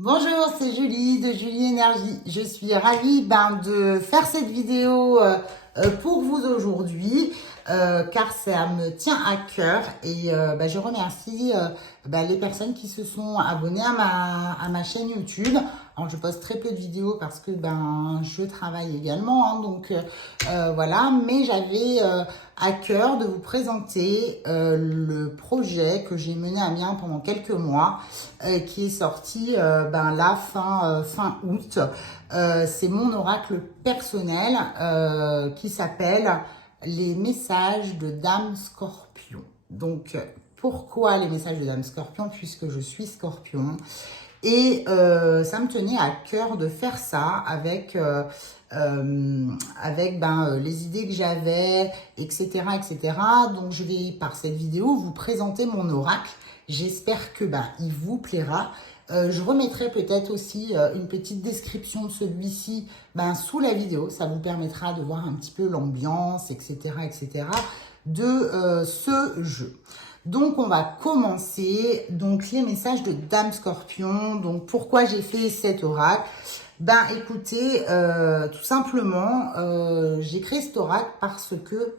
Bonjour, c'est Julie de Julie Énergie. Je suis ravie de faire cette vidéo pour vous aujourd'hui car ça me tient à cœur et je remercie les personnes qui se sont abonnées à ma chaîne YouTube. Alors je poste très peu de vidéos parce que je travaille également, hein, voilà, mais j'avais à cœur de vous présenter le projet que j'ai mené à bien pendant quelques mois qui est sorti là fin août. C'est mon oracle personnel qui s'appelle les messages de Dame Scorpion. Donc pourquoi les messages de Dame Scorpion? Puisque je suis Scorpion et ça me tenait à cœur de faire ça avec les idées que j'avais, etc., etc. Donc je vais par cette vidéo vous présenter mon oracle. J'espère que il vous plaira. Je remettrai peut-être aussi une petite description de celui-ci sous la vidéo. Ça vous permettra de voir un petit peu l'ambiance, etc., etc. de ce jeu. Donc, on va commencer. Donc, les messages de Dame Scorpion. Donc, pourquoi j'ai fait cet oracle? Écoutez, tout simplement, j'ai créé cet oracle parce que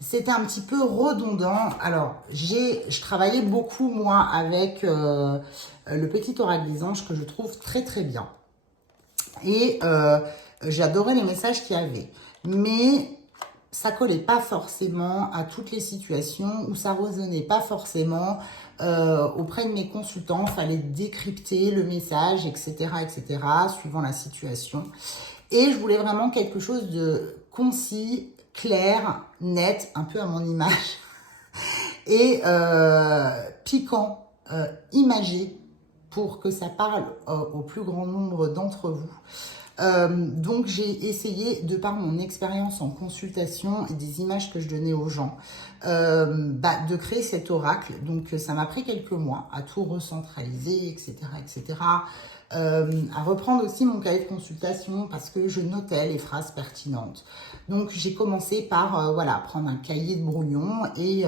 c'était un petit peu redondant. Alors, je travaillais beaucoup, moi, avec le petit oracle des anges que je trouve très, très bien. Et j'adorais les messages qu'il y avait. Mais ça collait pas forcément à toutes les situations, ou ça résonnait pas forcément auprès de mes consultants. Il fallait décrypter le message, etc., etc., suivant la situation. Et je voulais vraiment quelque chose de concis, clair, net, un peu à mon image, et piquant, imagé, pour que ça parle au plus grand nombre d'entre vous. Donc j'ai essayé, de par mon expérience en consultation et des images que je donnais aux gens, de créer cet oracle. Donc ça m'a pris quelques mois à tout recentraliser, etc., etc. À reprendre aussi mon cahier de consultation parce que je notais les phrases pertinentes. Donc j'ai commencé par prendre un cahier de brouillon et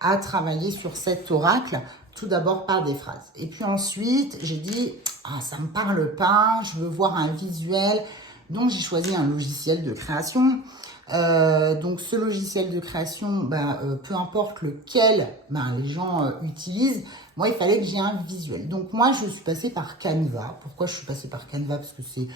à travailler sur cet oracle, tout d'abord par des phrases. Et puis ensuite, j'ai dit, ça me parle pas, je veux voir un visuel. Donc j'ai choisi un logiciel de création. Donc ce logiciel de création, peu importe lequel les gens utilisent, moi il fallait que j'ai un visuel. Donc moi je suis passée par Canva. Pourquoi je suis passée par Canva? Parce que c'est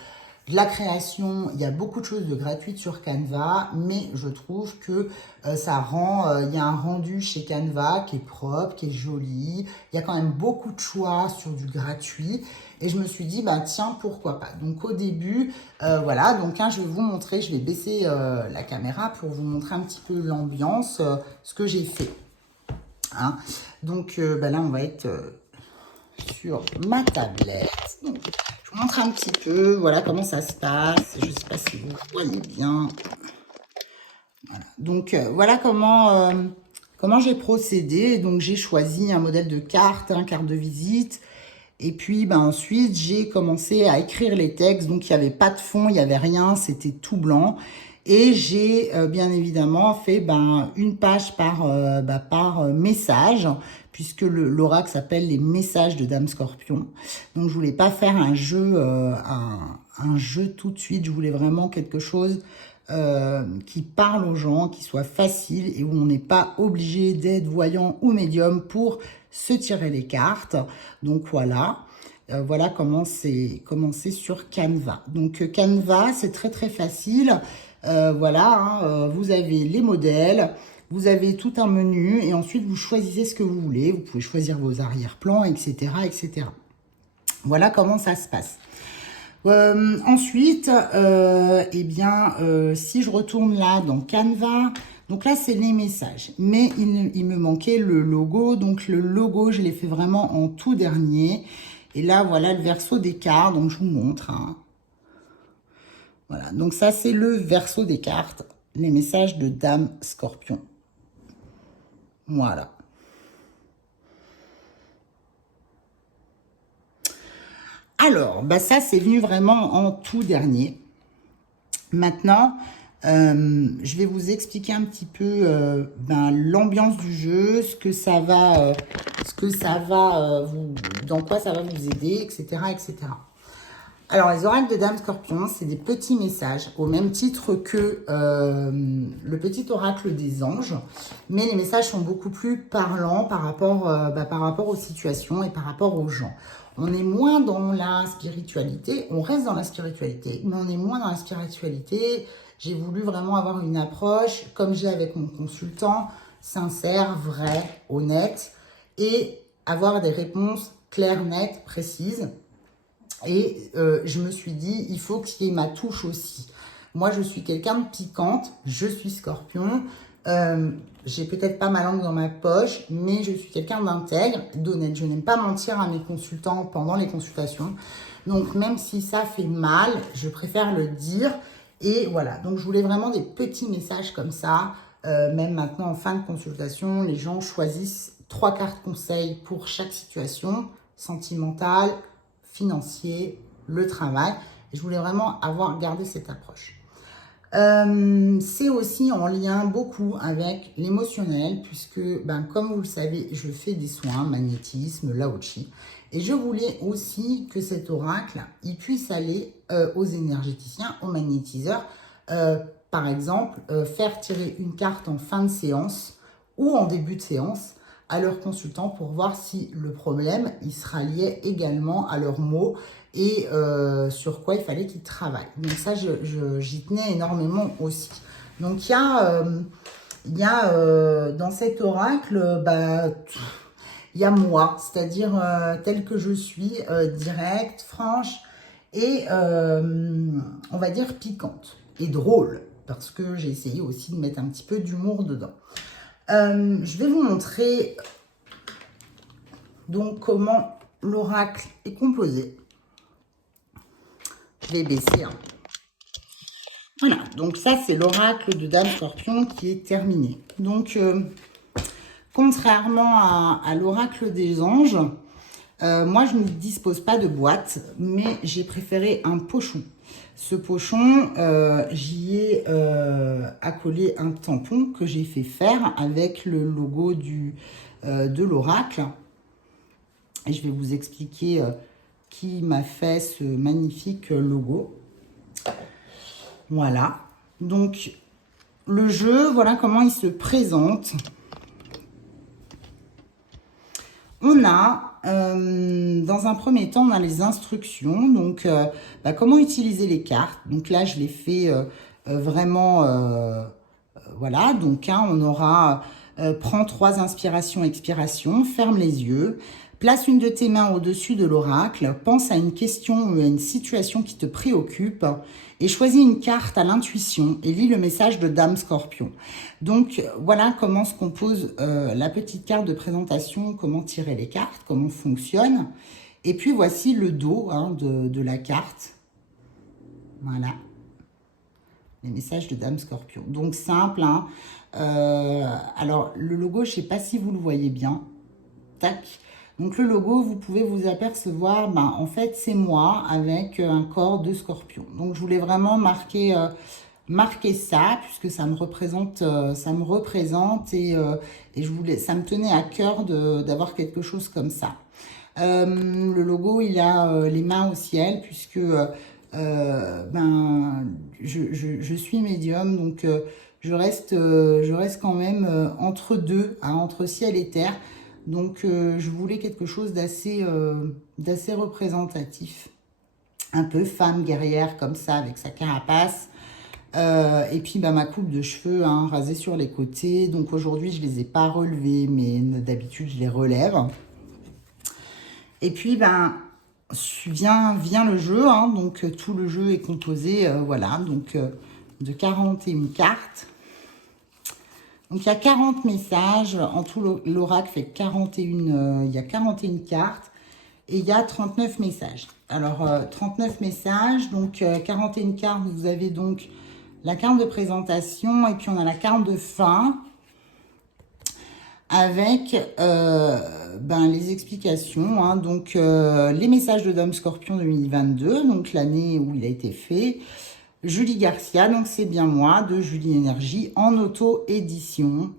de la création, il y a beaucoup de choses de gratuites sur Canva, mais je trouve que ça rend, il y a un rendu chez Canva qui est propre, qui est joli, il y a quand même beaucoup de choix sur du gratuit, et je me suis dit, tiens, pourquoi pas. Donc au début, je vais vous montrer, je vais baisser la caméra pour vous montrer un petit peu l'ambiance, ce que j'ai fait. Hein. Donc là, on va être sur ma tablette. Donc, je vous montre un petit peu, voilà comment ça se passe. Je ne sais pas si vous voyez bien. Voilà. Donc, voilà comment j'ai procédé. Donc, j'ai choisi un modèle de carte, carte de visite. Et puis, ensuite, j'ai commencé à écrire les textes. Donc, il n'y avait pas de fond, il n'y avait rien, c'était tout blanc. Et j'ai bien évidemment fait une page par message, puisque l'oracle s'appelle les messages de Dame Scorpion. Donc je voulais pas faire un jeu, un jeu tout de suite. Je voulais vraiment quelque chose qui parle aux gens, qui soit facile et où on n'est pas obligé d'être voyant ou médium pour se tirer les cartes. Donc voilà. Voilà comment c'est sur Canva. Donc Canva, c'est très très facile. Vous avez les modèles, vous avez tout un menu et ensuite vous choisissez ce que vous voulez. Vous pouvez choisir vos arrière-plans, etc., etc. Voilà comment ça se passe. Ensuite, si je retourne là dans Canva, donc là c'est les messages, mais il me manquait le logo. Donc le logo, je l'ai fait vraiment en tout dernier. Et là, voilà le verso des cartes. Donc je vous montre. Voilà, donc ça c'est le verso des cartes, les messages de Dame Scorpion. Voilà. Alors, ça c'est venu vraiment en tout dernier. Maintenant, Je vais vous expliquer un petit peu l'ambiance du jeu, dans quoi ça va vous aider, etc., etc. Alors, les oracles de Dame Scorpion, c'est des petits messages, au même titre que le petit oracle des anges, mais les messages sont beaucoup plus parlants par rapport aux situations et par rapport aux gens. On est moins dans la spiritualité, on reste dans la spiritualité, mais on est moins dans la spiritualité. J'ai voulu vraiment avoir une approche, comme j'ai avec mon consultant, sincère, vraie, honnête, et avoir des réponses claires, nettes, précises. Et je me suis dit, il faut qu'il y ait ma touche aussi. Moi, je suis quelqu'un de piquante, je suis Scorpion. J'ai peut-être pas ma langue dans ma poche, mais je suis quelqu'un d'intègre, d'honnête. Je n'aime pas mentir à mes consultants pendant les consultations. Donc, même si ça fait mal, je préfère le dire. Et voilà, donc je voulais vraiment des petits messages comme ça. Même maintenant, en fin de consultation, les gens choisissent 3 cartes conseils pour chaque situation, sentimentale, financier, le travail. Et je voulais vraiment garder cette approche. C'est aussi en lien beaucoup avec l'émotionnel, puisque, comme vous le savez, je fais des soins, magnétisme, Lao-Chi. Et je voulais aussi que cet oracle, il puisse aller aux énergéticiens, aux magnétiseurs. Par exemple, faire tirer une carte en fin de séance ou en début de séance à leur consultant pour voir si le problème, il sera lié également à leurs mots et sur quoi il fallait qu'ils travaillent. Donc ça, j'y tenais énormément aussi. Donc il y a dans cet oracle, il y a moi, c'est-à-dire tel que je suis, directe, franche et on va dire piquante et drôle, parce que j'ai essayé aussi de mettre un petit peu d'humour dedans. Je vais vous montrer donc comment l'oracle est composé. Je vais baisser. Voilà, donc ça c'est l'oracle de Dame Scorpion qui est terminé. Donc, contrairement à l'oracle des anges, moi je ne dispose pas de boîte, mais j'ai préféré un pochon. Ce pochon, j'y ai accolé un tampon que j'ai fait faire avec le logo de l'oracle. Et je vais vous expliquer qui m'a fait ce magnifique logo. Voilà. Donc, le jeu, voilà comment il se présente. On a, dans un premier temps, on a les instructions. Donc, comment utiliser les cartes. Donc là, je l'ai fait vraiment, voilà. Donc, on aura, prends 3 inspirations, expirations, ferme les yeux. Place une de tes mains au-dessus de l'oracle, pense à une question ou à une situation qui te préoccupe et choisis une carte à l'intuition et lis le message de Dame Scorpion. Donc, voilà comment se compose la petite carte de présentation, comment tirer les cartes, comment fonctionne. Et puis, voici le dos de la carte. Voilà. Les messages de Dame Scorpion. Donc, simple. Alors, le logo, je ne sais pas si vous le voyez bien. Tac. Donc, le logo, vous pouvez vous apercevoir, en fait, c'est moi avec un corps de scorpion. Donc, je voulais vraiment marquer ça, puisque ça me représente et ça me tenait à cœur d'avoir quelque chose comme ça. Le logo, il a les mains au ciel, puisque je suis médium, donc je reste quand même entre deux, entre ciel et terre. Donc, je voulais quelque chose d'assez représentatif. Un peu femme guerrière comme ça, avec sa carapace. Et puis, ma coupe de cheveux rasée sur les côtés. Donc, aujourd'hui, je ne les ai pas relevés, mais d'habitude, je les relève. Et puis, vient le jeu. Donc, tout le jeu est composé, voilà, donc de 41 cartes. Donc, il y a 40 messages. En tout, l'oracle fait 41, il y a 41 cartes. Et il y a 39 messages. Alors, 39 messages. Donc, 41 cartes. Vous avez donc la carte de présentation. Et puis, on a la carte de fin. Avec les explications. Donc, les messages de Dame Scorpion 2022. Donc, l'année où il a été fait. Julie Garcia, donc c'est bien moi, de Julie Énergie, en auto-édition.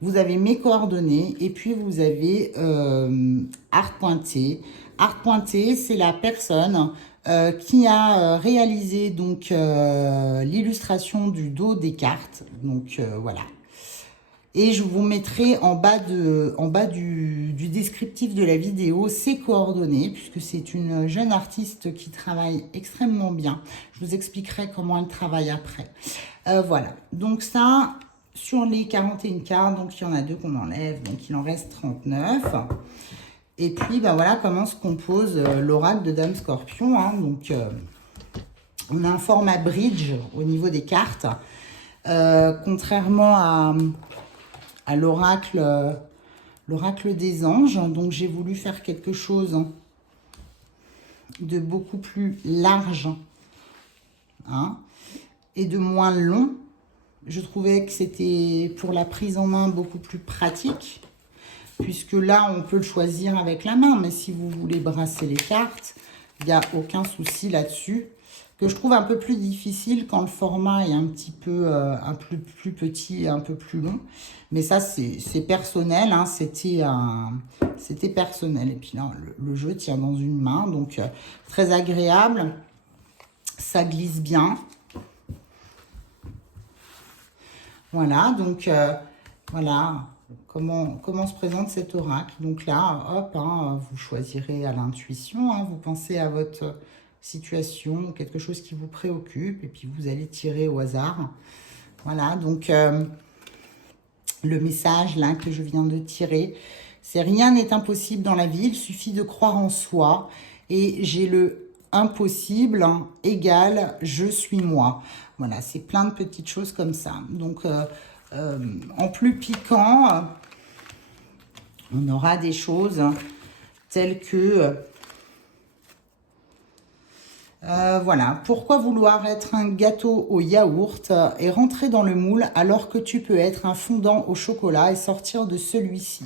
Vous avez mes coordonnées et puis vous avez Art Pointé. Art Pointé, c'est la personne qui a réalisé donc l'illustration du dos des cartes. Donc voilà. Et je vous mettrai en bas du descriptif de la vidéo ses coordonnées, puisque c'est une jeune artiste qui travaille extrêmement bien. Je vous expliquerai comment elle travaille après. Voilà, donc ça, sur les 41 cartes, donc il y en a 2 qu'on enlève, donc il en reste 39. Et puis, ben voilà comment se compose l'oracle de Dame Scorpion. Hein. Donc, on a un format bridge au niveau des cartes, contrairement à l'oracle des anges. Donc, j'ai voulu faire quelque chose de beaucoup plus large hein, et de moins long. Je trouvais que c'était pour la prise en main beaucoup plus pratique, puisque là, on peut le choisir avec la main. Mais si vous voulez brasser les cartes, il n'y a aucun souci là-dessus. Que je trouve un peu plus difficile quand le format est un petit peu plus petit et un peu plus long. Mais ça, c'est personnel. Hein, c'était personnel. Et puis là, le jeu tient dans une main. Donc, très agréable. Ça glisse bien. Voilà. Donc, voilà comment se présente cet oracle. Donc là, hop, hein, vous choisirez à l'intuition. Hein, vous pensez à votre situation, quelque chose qui vous préoccupe, et puis vous allez tirer au hasard. Voilà, donc le message là que je viens de tirer, c'est rien n'est impossible dans la vie, il suffit de croire en soi, et j'ai le impossible hein, égale je suis moi. Voilà, c'est plein de petites choses comme ça. Donc en plus piquant, on aura des choses telles que voilà, pourquoi vouloir être un gâteau au yaourt et rentrer dans le moule alors que tu peux être un fondant au chocolat et sortir de celui-ci.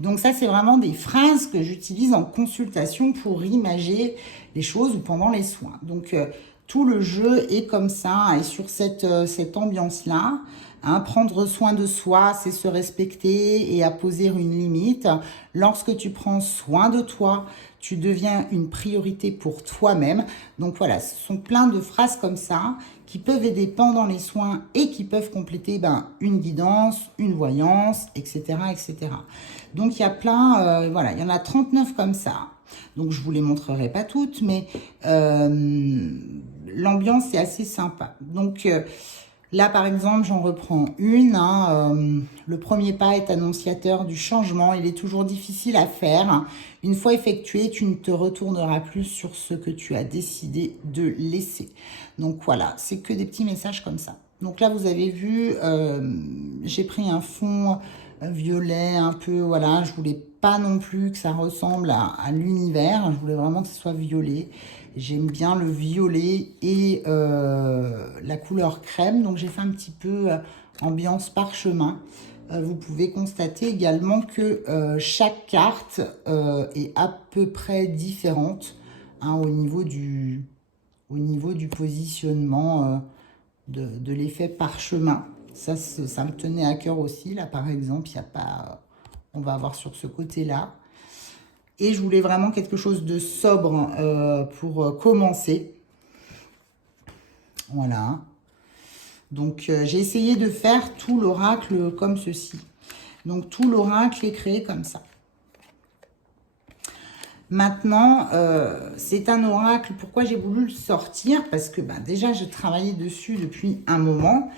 Donc ça, c'est vraiment des phrases que j'utilise en consultation pour imager les choses ou pendant les soins. Donc tout le jeu est comme ça et sur cette ambiance-là. Hein, prendre soin de soi, c'est se respecter et à poser une limite. Lorsque tu prends soin de toi, tu deviens une priorité pour toi-même. Donc voilà, ce sont plein de phrases comme ça qui peuvent aider pendant les soins et qui peuvent compléter une guidance, une voyance, etc. etc. Donc il y a plein, voilà, il y en a 39 comme ça. Donc je ne vous les montrerai pas toutes, mais l'ambiance est assez sympa. Donc là, par exemple, j'en reprends une. Hein, le premier pas est annonciateur du changement. Il est toujours difficile à faire. Une fois effectué, tu ne te retourneras plus sur ce que tu as décidé de laisser. Donc voilà, c'est que des petits messages comme ça. Donc là, vous avez vu, j'ai pris un fond violet un peu, voilà. Je voulais pas non plus que ça ressemble à l'univers. Je voulais vraiment que ce soit violet. J'aime bien le violet et la couleur crème. Donc, j'ai fait un petit peu ambiance parchemin. Vous pouvez constater également que chaque carte est à peu près différente hein, au niveau du positionnement de l'effet parchemin. Ça me tenait à cœur aussi. Là, par exemple, il n'y a pas... on va avoir sur ce côté-là. Et je voulais vraiment quelque chose de sobre pour commencer. Voilà. Donc, j'ai essayé de faire tout l'oracle comme ceci. Donc, tout l'oracle est créé comme ça. Maintenant, c'est un oracle. Pourquoi j'ai voulu le sortir? Parce que déjà, je travaillais dessus depuis un moment.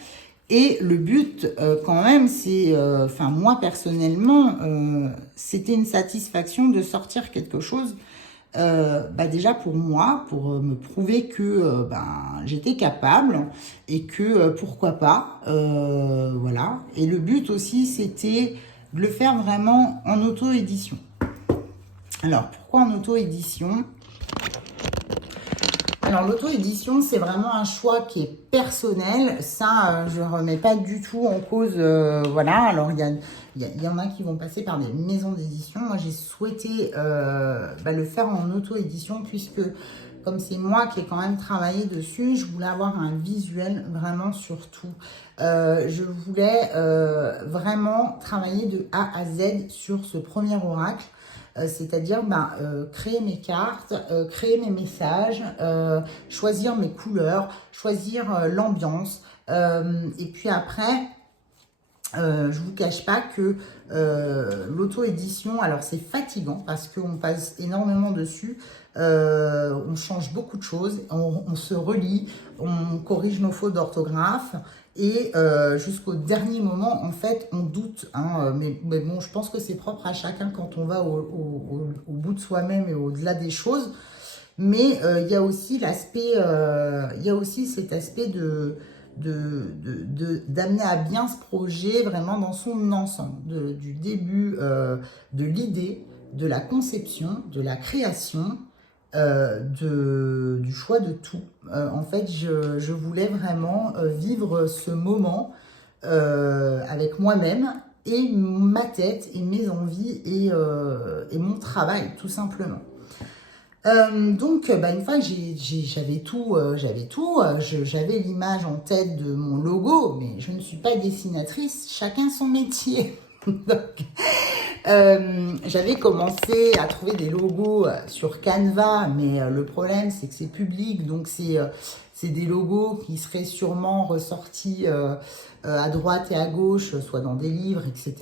Et le but, quand même, c'est, moi personnellement, c'était une satisfaction de sortir quelque chose, déjà pour moi, pour me prouver que j'étais capable et que pourquoi pas, voilà. Et le but aussi, c'était de le faire vraiment en auto-édition. Alors, pourquoi en auto-édition? Alors, l'auto-édition, c'est vraiment un choix qui est personnel. Ça, je ne remets pas du tout en cause. Voilà, alors il y en a qui vont passer par des maisons d'édition. Moi, j'ai souhaité le faire en auto-édition puisque, comme c'est moi qui ai quand même travaillé dessus, je voulais avoir un visuel vraiment sur tout. Je voulais vraiment travailler de A à Z sur ce premier oracle. C'est-à-dire créer mes cartes, créer mes messages, choisir mes couleurs, choisir l'ambiance. Et puis après, je vous cache pas que l'auto-édition, alors c'est fatigant parce qu'on passe énormément dessus, on change beaucoup de choses, on se relit, on corrige nos fautes d'orthographe et jusqu'au dernier moment, en fait, on doute. Hein, mais bon, je pense que c'est propre à chacun quand on va au bout de soi-même et au-delà des choses. Mais il y a aussi l'aspect, il y a aussi cet aspect d'amener à bien ce projet vraiment dans son ensemble, du début de l'idée, de la conception, de la création, du choix de tout. En fait, je voulais vraiment vivre ce moment avec moi-même et ma tête et mes envies et mon travail, tout simplement. Donc, une fois que j'avais tout, j'avais l'image en tête de mon logo, mais je ne suis pas dessinatrice, chacun son métier. Donc, j'avais commencé à trouver des logos sur Canva, mais le problème, c'est que c'est public, donc c'est des logos qui seraient sûrement ressortis à droite et à gauche, soit dans des livres, etc.,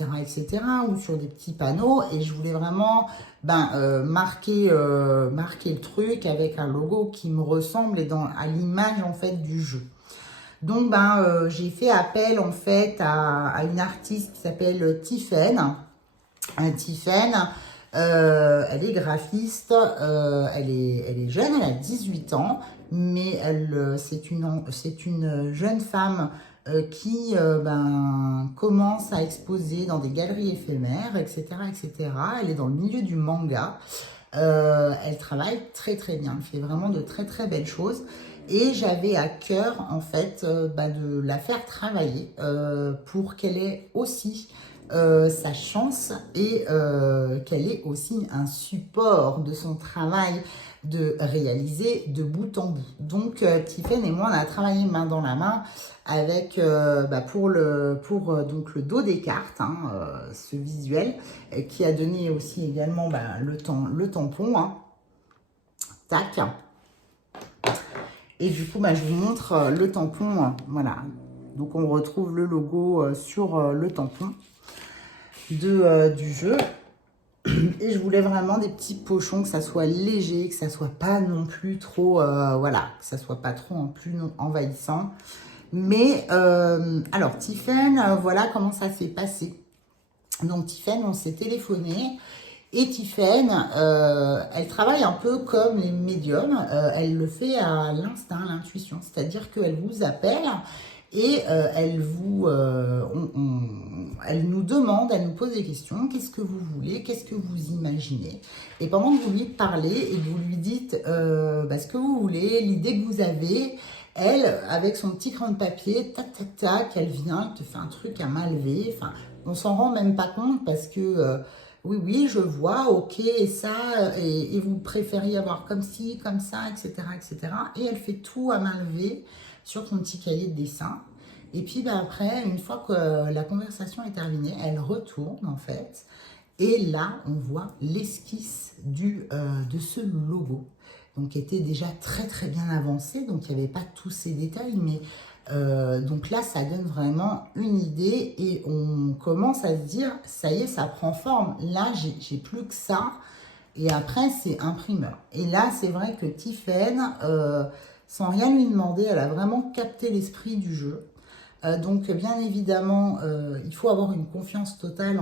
ou sur des petits panneaux. Et je voulais vraiment marquer le truc avec un logo qui me ressemble et à l'image en fait du jeu. Donc j'ai fait appel en fait à une artiste qui s'appelle Tiffaine. Tiffaine, elle est graphiste, elle est jeune, elle a 18 ans, mais c'est une jeune femme qui commence à exposer dans des galeries éphémères, etc. Elle est dans le milieu du manga. Elle travaille très très bien, elle fait vraiment de très très belles choses. Et j'avais à cœur en fait de la faire travailler pour qu'elle ait aussi sa chance et qu'elle ait aussi un support de son travail de réaliser de bout en bout. Donc Tiffaine et moi on a travaillé main dans la main avec pour donc le dos des cartes, ce visuel qui a donné aussi également le tampon. Tac. Et du coup, je vous montre le tampon. Voilà. Donc, on retrouve le logo sur le tampon du jeu. Et je voulais vraiment des petits pochons, que ça soit léger, que ça soit pas non plus trop, que ça soit pas trop envahissant. Mais, alors, Tiffaine, voilà comment ça s'est passé. Donc, Tiffaine, on s'est téléphoné. Et Tiffaine, elle travaille un peu comme les médiums, elle le fait à l'instinct, à l'intuition, c'est-à-dire qu'elle vous appelle et elle nous demande, elle nous pose des questions, qu'est-ce que vous voulez, qu'est-ce que vous imaginez? Et pendant que vous lui parlez et que vous lui dites ce que vous voulez, l'idée que vous avez, elle, avec son petit crayon de papier, tac, tac, tac, elle vient, elle te fait un truc à main levée, enfin, on s'en rend même pas compte parce que... oui, je vois, ok, et ça, et vous préfériez avoir comme ci, comme ça, etc., etc. Et elle fait tout à main levée sur son petit cahier de dessin. Et puis après, une fois que la conversation est terminée, elle retourne en fait. Et là, on voit l'esquisse de ce logo. Donc, qui était déjà très très bien avancé. Donc, il n'y avait pas tous ces détails, mais... donc là, ça donne vraiment une idée et on commence à se dire, ça y est, ça prend forme. Là, j'ai plus que ça. Et après, c'est imprimeur. Et là, c'est vrai que Tiffaine, sans rien lui demander, elle a vraiment capté l'esprit du jeu. Donc, bien évidemment, il faut avoir une confiance totale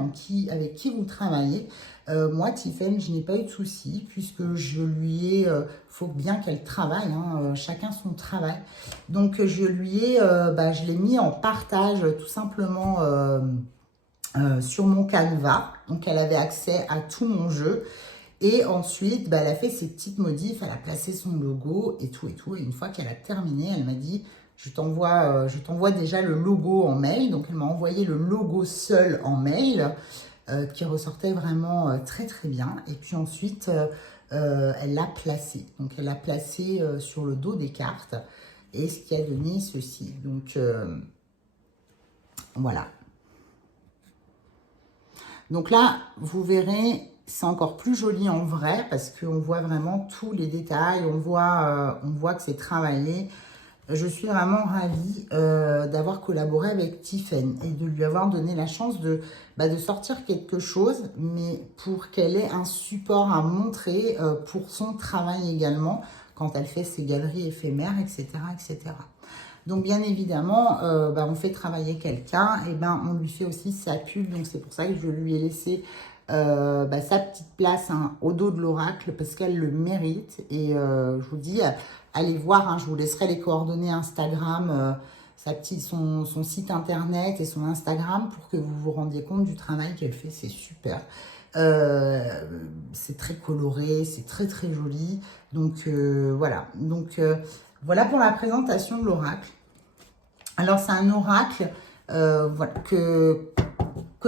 avec qui vous travaillez. Moi, Tiffaine, je n'ai pas eu de soucis puisque je lui ai... faut bien qu'elle travaille, chacun son travail. Donc, je l'ai mis en partage tout simplement sur mon Canva. Donc, elle avait accès à tout mon jeu. Et ensuite, bah, elle a fait ses petites modifs, elle a placé son logo et tout et tout. Et une fois qu'elle a terminé, elle m'a dit, je t'envoie déjà le logo en mail. Donc, elle m'a envoyé le logo seul en mail qui ressortait vraiment très très bien. Et puis ensuite, elle l'a placé. Donc, elle l'a placé sur le dos des cartes. Et ce qui a donné ceci. Donc, voilà. Donc là, vous verrez, c'est encore plus joli en vrai parce qu'on voit vraiment tous les détails, on voit que c'est travaillé. Je suis vraiment ravie d'avoir collaboré avec Tiffen et de lui avoir donné la chance de sortir quelque chose, mais pour qu'elle ait un support à montrer pour son travail également, quand elle fait ses galeries éphémères, etc. etc. Donc, bien évidemment, on fait travailler quelqu'un, et on lui fait aussi sa pub. Donc, c'est pour ça que je lui ai laissé sa petite place au dos de l'oracle parce qu'elle le mérite. Et je vous dis, allez voir, je vous laisserai les coordonnées Instagram, son site internet et son Instagram pour que vous vous rendiez compte du travail qu'elle fait. C'est super. C'est très coloré, c'est très très joli. Donc, voilà. Donc, voilà pour la présentation de l'oracle. Alors, c'est un oracle voilà, que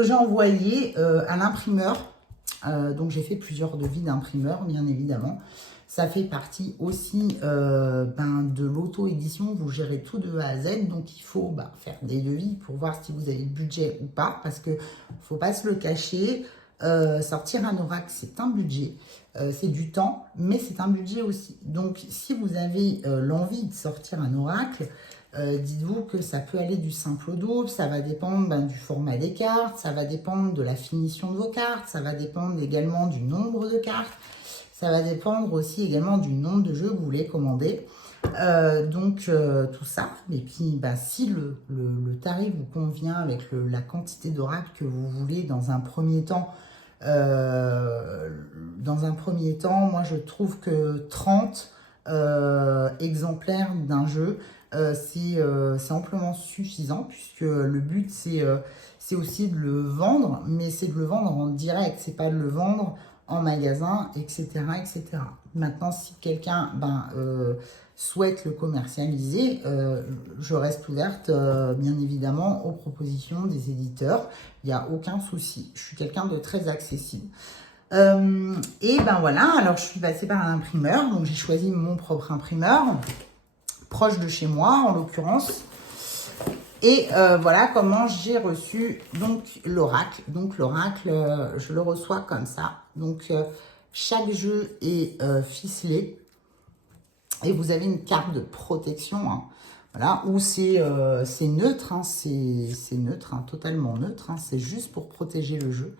j'ai envoyé à l'imprimeur. Donc, j'ai fait plusieurs devis d'imprimeur, bien évidemment. Ça fait partie aussi de l'auto-édition. Vous gérez tout de A à Z. Donc, il faut faire des devis pour voir si vous avez le budget ou pas. Parce qu'il ne faut pas se le cacher. Sortir un oracle, c'est un budget. C'est du temps, mais c'est un budget aussi. Donc, si vous avez l'envie de sortir un oracle, dites-vous que ça peut aller du simple au double, ça va dépendre du format des cartes, ça va dépendre de la finition de vos cartes, ça va dépendre également du nombre de cartes, ça va dépendre aussi également du nombre de jeux que vous voulez commander. Donc, tout ça. Et puis, si le tarif vous convient avec la quantité d'oracles que vous voulez dans un premier temps, moi, je trouve que 30 exemplaires d'un jeu, c'est amplement suffisant puisque le but, c'est aussi de le vendre, mais c'est de le vendre en direct, c'est pas de le vendre en magasin, etc. etc. Maintenant, si quelqu'un souhaite le commercialiser, je reste ouverte, bien évidemment, aux propositions des éditeurs. Il n'y a aucun souci. Je suis quelqu'un de très accessible. Et voilà, alors je suis passée par un imprimeur, donc j'ai choisi mon propre imprimeur, proche de chez moi en l'occurrence. Et voilà comment j'ai reçu donc l'oracle. Donc l'oracle, je le reçois comme ça. Donc chaque jeu est ficelé. Et vous avez une carte de protection, voilà, où c'est neutre, c'est neutre, totalement neutre, c'est juste pour protéger le jeu.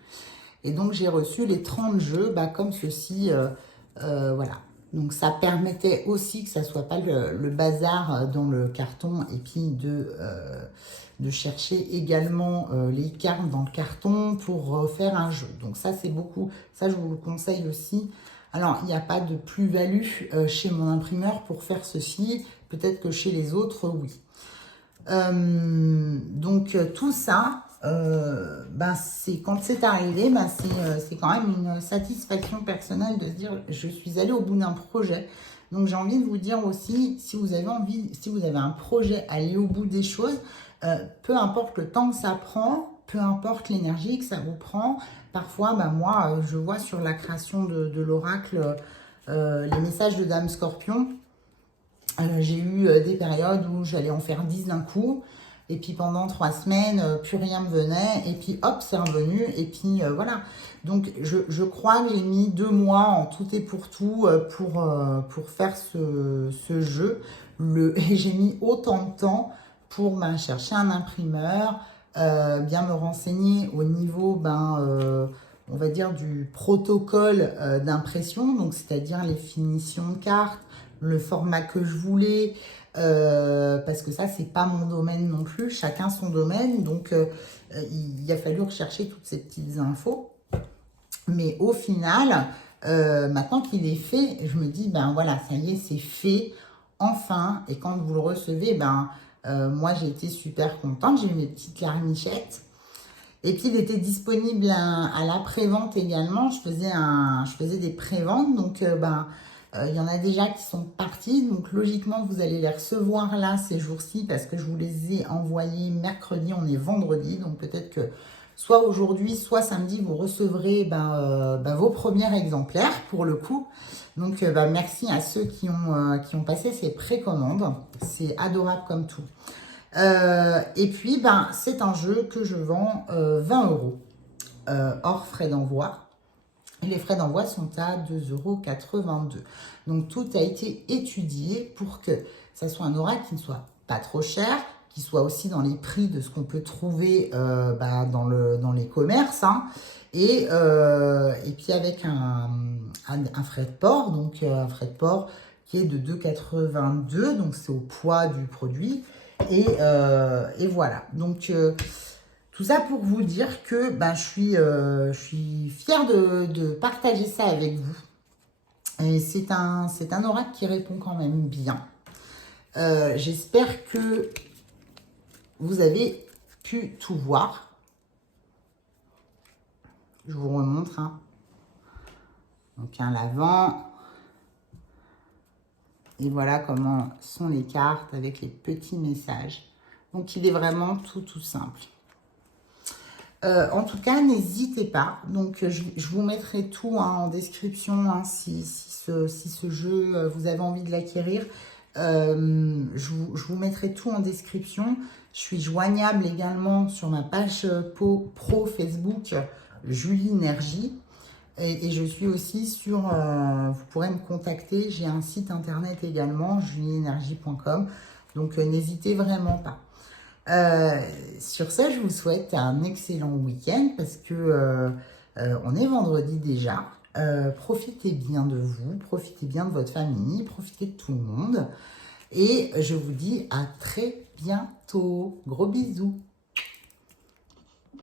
Et donc, j'ai reçu les 30 jeux comme ceci, voilà. Donc, ça permettait aussi que ça ne soit pas le bazar dans le carton et puis de chercher également les cartes dans le carton pour faire un jeu. Donc, ça, c'est beaucoup, ça, je vous le conseille aussi. Alors, il n'y a pas de plus-value chez mon imprimeur pour faire ceci. Peut-être que chez les autres, oui. Donc, tout ça, c'est quand c'est arrivé, c'est quand même une satisfaction personnelle de se dire je suis allée au bout d'un projet. Donc, j'ai envie de vous dire aussi, si vous avez un projet, aller au bout des choses, peu importe le temps que ça prend, peu importe l'énergie que ça vous prend. Parfois, moi, je vois sur la création de l'oracle les messages de Dame Scorpion. J'ai eu des périodes où j'allais en faire 10 d'un coup. Et puis pendant 3 semaines, plus rien me venait. Et puis hop, c'est revenu. Et puis voilà. Donc je crois que j'ai mis 2 mois en tout et pour tout pour faire ce jeu. Et j'ai mis autant de temps pour chercher un imprimeur, bien me renseigner au niveau, on va dire, du protocole d'impression, donc c'est-à-dire les finitions de cartes, le format que je voulais, parce que ça, c'est pas mon domaine non plus, chacun son domaine, donc il a fallu rechercher toutes ces petites infos. Mais au final, maintenant qu'il est fait, je me dis, voilà, ça y est, c'est fait, enfin, et quand vous le recevez, moi, j'ai été super contente, j'ai eu mes petites larmichettes. Et puis, il était disponible à la prévente également. Je faisais des préventes. Donc, il y en a déjà qui sont partis. Donc, logiquement, vous allez les recevoir là ces jours-ci parce que je vous les ai envoyés mercredi. On est vendredi. Donc, peut-être que soit aujourd'hui, soit samedi, vous recevrez vos premiers exemplaires pour le coup. Donc, merci à ceux qui ont passé ces précommandes. C'est adorable comme tout. Et puis, c'est un jeu que je vends 20 € hors frais d'envoi. Et les frais d'envoi sont à 2,82 €. Donc, tout a été étudié pour que ça soit un oracle qui ne soit pas trop cher, qui soit aussi dans les prix de ce qu'on peut trouver dans les commerces. Hein. Et puis, avec un frais de port, donc un frais de port qui est de 2,82 €, donc c'est au poids du produit. Et voilà. Donc, tout ça pour vous dire que je suis fière de partager ça avec vous. Et c'est un oracle qui répond quand même bien. J'espère que vous avez pu tout voir. Je vous remontre. Hein. Donc, un l'avant. Et voilà comment sont les cartes avec les petits messages. Donc, il est vraiment tout simple. En tout cas, n'hésitez pas. Donc, je vous mettrai tout en description si ce jeu, vous avez envie de l'acquérir. Je vous mettrai tout en description. Je suis joignable également sur ma page pro Facebook, Julie Énergie. Et je suis aussi sur, vous pourrez me contacter, j'ai un site internet également, julieenergie.com. Donc, n'hésitez vraiment pas. Sur ça, je vous souhaite un excellent week-end parce que on est vendredi déjà. Profitez bien de vous, profitez bien de votre famille, profitez de tout le monde. Et je vous dis à très bientôt. Gros bisous.